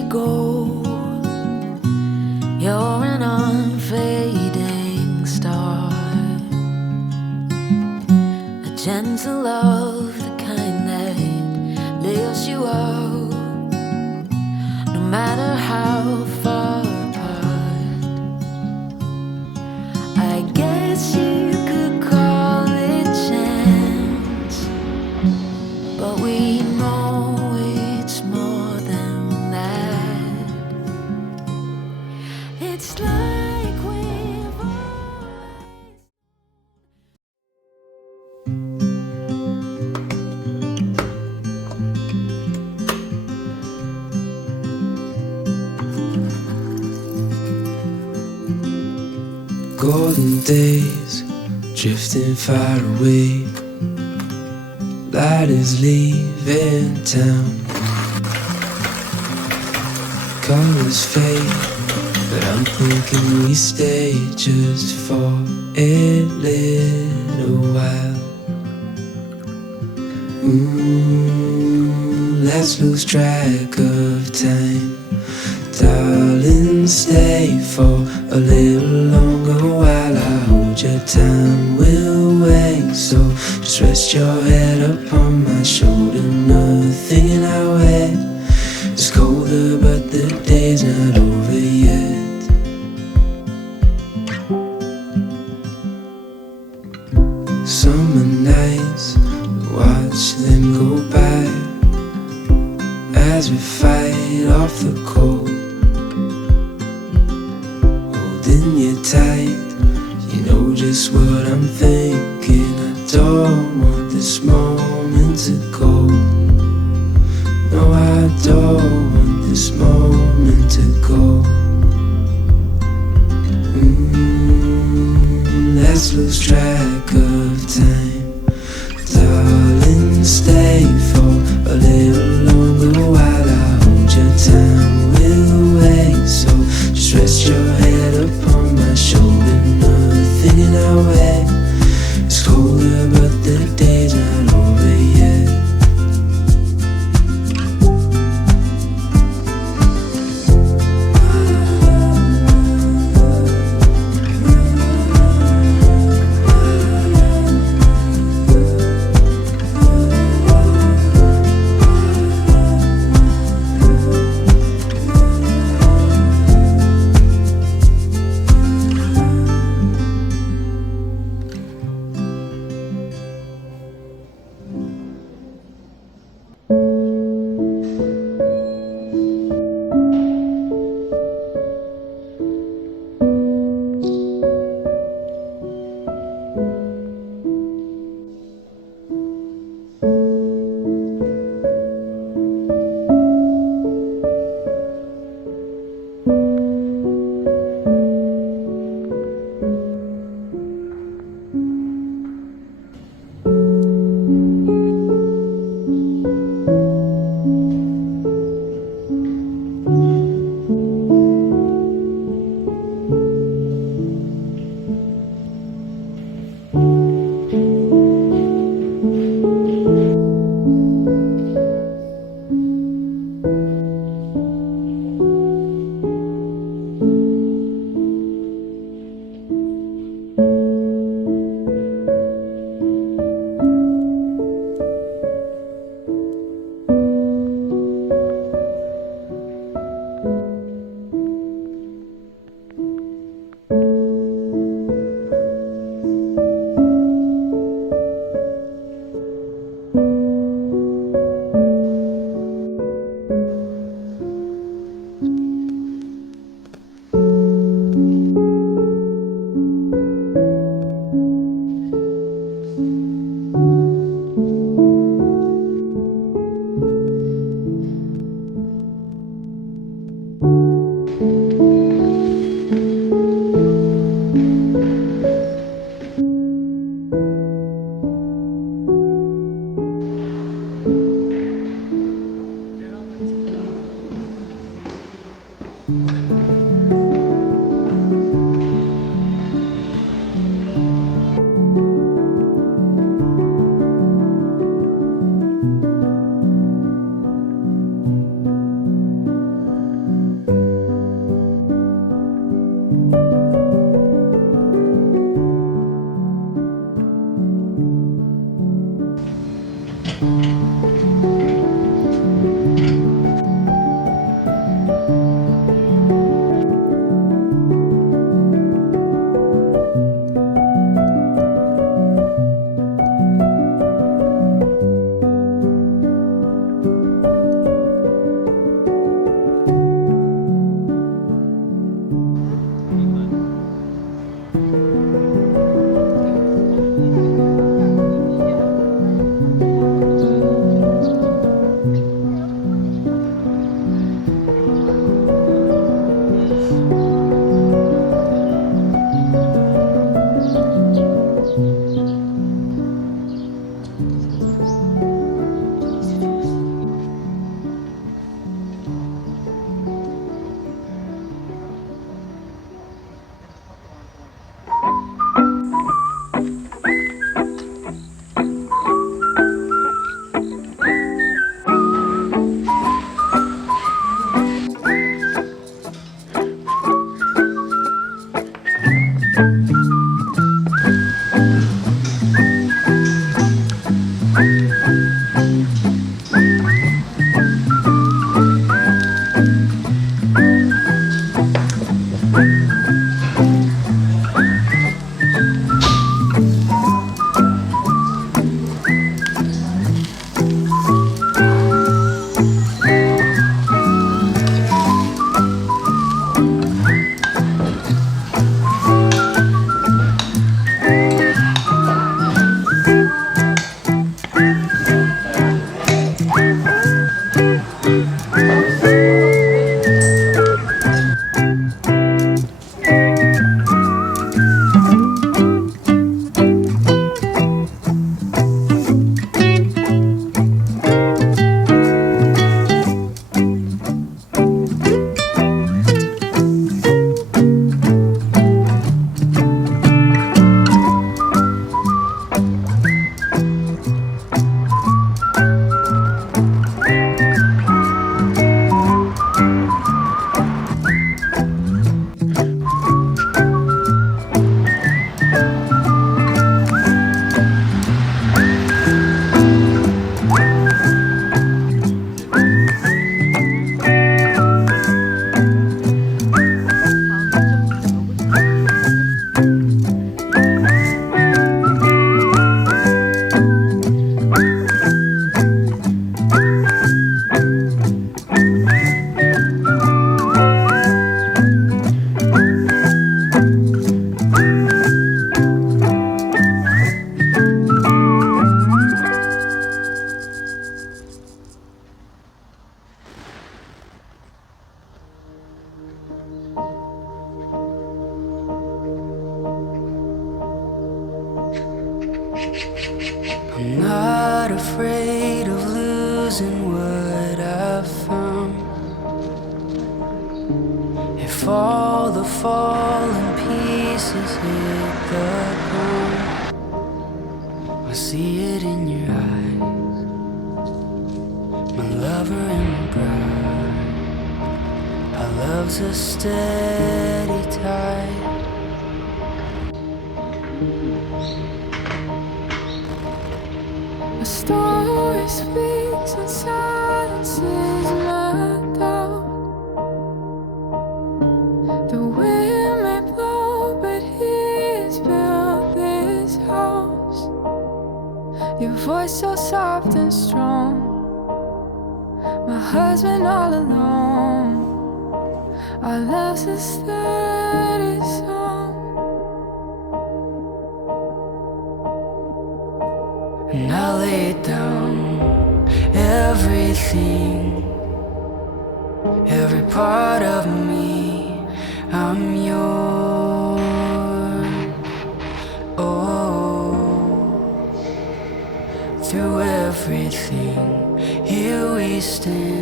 go. You're an unfading star, a gentle love, the kind that lifts you up, no matter how far apart. I guess you could call it chance, but we know it's more than that. It's like we've golden days drifting far away, light is leaving town, colors fade, but I'm thinking we stay just for a little while. Let's lose track of time, darling, stay for a little longer while I hold your time. We'll wait, so just rest your head upon my shoulder. Nothing in our way is colder, but the day's not over yet. Summer nights, watch them go by as we fight off the cold. Holding you tight, you know just what I'm thinking. I don't want this moment to go. No, I don't want this moment to go. Let's lose track of time, darling, stay for a little longer while I hold your time. We'll wait, so just rest your head upon my shoulder. Nothing in our way is colder, but the day's not over yet. fall, the falling pieces hit the ground. I see it in your eyes, my lover and my bride. Our love's a steady tide. A story speaks and silences my doubt. The wind may blow, but he's built this house. Your voice so soft and strong, my husband all alone. Our love's a steady song. And I lay down everything, every part of me, I'm yours. Oh, through everything, here we stand.